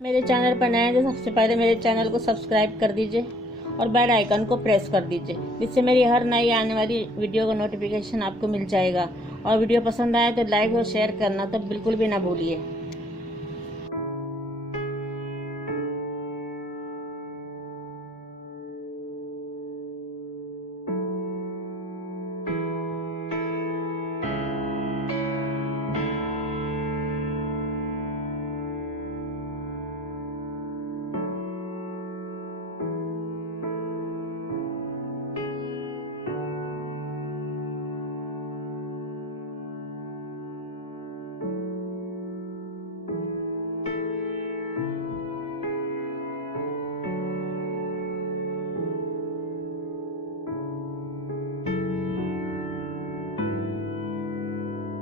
मेरे चैनल पर नए हैं तो सबसे पहले मेरे चैनल को सब्सक्राइब कर दीजिए और बेल आइकन को प्रेस कर दीजिए, जिससे मेरी हर नई आने वाली वीडियो का नोटिफिकेशन आपको मिल जाएगा। और वीडियो पसंद आए तो लाइक और शेयर करना तो बिल्कुल भी ना भूलिए।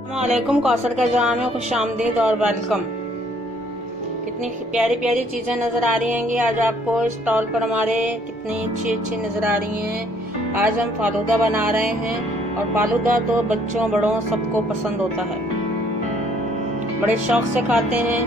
अस्सलामुअलैकुम, कौसर का जहाँ में खुश आमदीद और वेलकम। कितनी प्यारी प्यारी चीजें नजर आ रही हैं आज आपको स्टॉल पर हमारे, कितनी अच्छी अच्छी नजर आ रही हैं। आज हम फालूदा बना रहे हैं और फालूदा तो बच्चों बड़ों सबको पसंद होता है, बड़े शौक से खाते हैं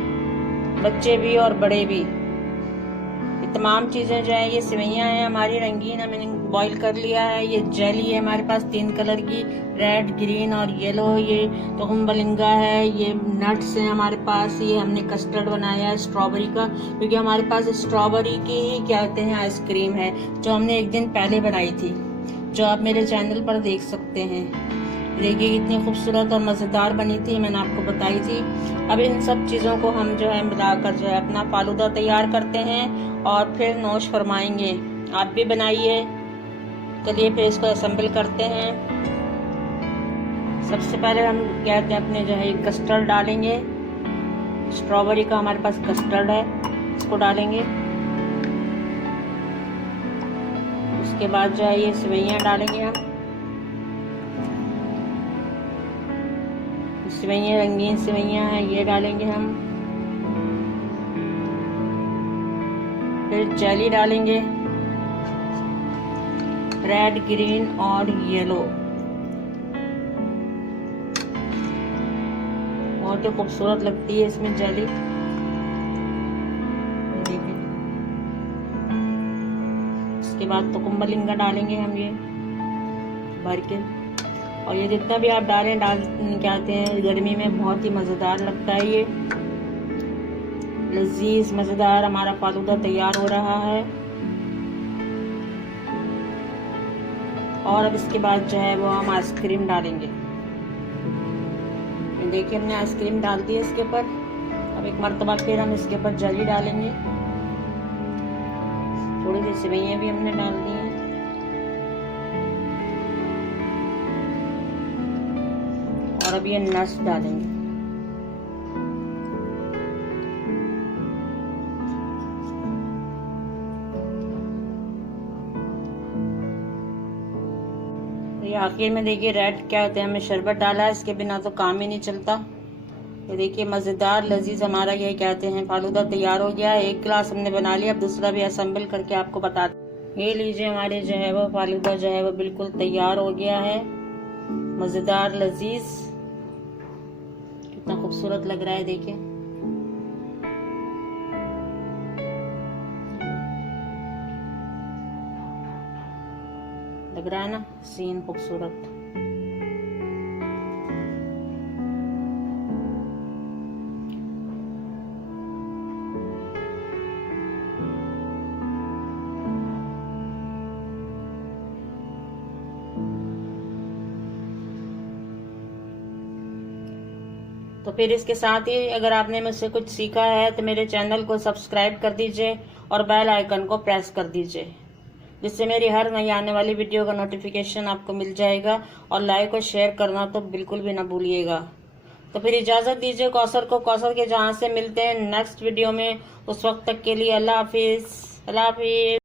बच्चे भी और बड़े भी। ये तमाम चीजें जो है, ये सेवइयां हैं हमारी रंगीन, मैंने बॉईल कर लिया है। ये जेली है हमारे पास 3 कलर की, रेड, ग्रीन और येलो। ये तुम बलिंगा है, ये नट्स हैं हमारे पास। ये हमने कस्टर्ड बनाया है स्ट्रॉबेरी का, क्योंकि हमारे पास स्ट्रॉबेरी की ही क्या कहते हैं आइसक्रीम है, जो हमने एक दिन पहले बनाई थी, जो आप मेरे चैनल पर देख सकते हैं। देखिए कितनी खूबसूरत और मज़ेदार बनी थी, मैंने आपको बताई थी। अब इन सब चीज़ों को हम जो है मिलाकर जो है अपना फालूदा तैयार करते हैं और फिर नोश फरमाएंगे। आप भी बनाइए। चलिए फिर इसको असेंबल करते हैं। सबसे पहले हम क्या कहते हैं अपने जो है कस्टर्ड डालेंगे। स्ट्रॉबेरी का हमारे पास कस्टर्ड है, इसको डालेंगे। उसके बाद जो है ये सेवइयां डालेंगे हम। सेवइयां रंगीन सेवइयां हैं, ये डालेंगे हम। फिर जेली डालेंगे, रेड, ग्रीन और येलो। बहुत ही खूबसूरत लगती है इसमें जेली। देखिए इसके बाद तुकुम्बलिंगा डालेंगे हम, ये भर के। और ये जितना भी आप डालें क्या कहते हैं, गर्मी में बहुत ही मज़ेदार लगता है। ये लजीज मज़ेदार हमारा फालूदा तैयार हो रहा है। और अब इसके बाद जो है वो हम आइसक्रीम डालेंगे। देखिए हमने आइसक्रीम डाल दी है इसके ऊपर। अब एक मरतबा फिर हम इसके ऊपर जेली डालेंगे। थोड़ी सी सेवइयां भी हमने डाल दी हैं। और अब ये नट्स डालेंगे। ये आखिर में देखिए रेड क्या होते हैं, हमने शरबत डाला है, इसके बिना तो काम ही नहीं चलता। ये देखिए मज़ेदार लजीज हमारा ये कहते हैं फालूदा तैयार हो गया है। एक गिलास हमने बना लिया, अब दूसरा भी असेंबल करके आपको बता। ये लीजिए हमारे जो है वो फालूदा जो है वो बिल्कुल तैयार हो गया है। मज़ेदार लजीज, कितना खूबसूरत लग रहा है देखिए। लग रहा है ना सीन खूबसूरत। तो फिर इसके साथ ही अगर आपने मुझसे कुछ सीखा है तो मेरे चैनल को सब्सक्राइब कर दीजिए और बेल आइकन को प्रेस कर दीजिए, जिससे मेरी हर नई आने वाली वीडियो का नोटिफिकेशन आपको मिल जाएगा। और लाइक और शेयर करना तो बिल्कुल भी ना भूलिएगा। तो फिर इजाज़त दीजिए कौसर को। कौसर के जहाँ से मिलते हैं नेक्स्ट वीडियो में, उस वक्त तक के लिए अल्लाह हाफिज़। अल्लाह हाफिज़।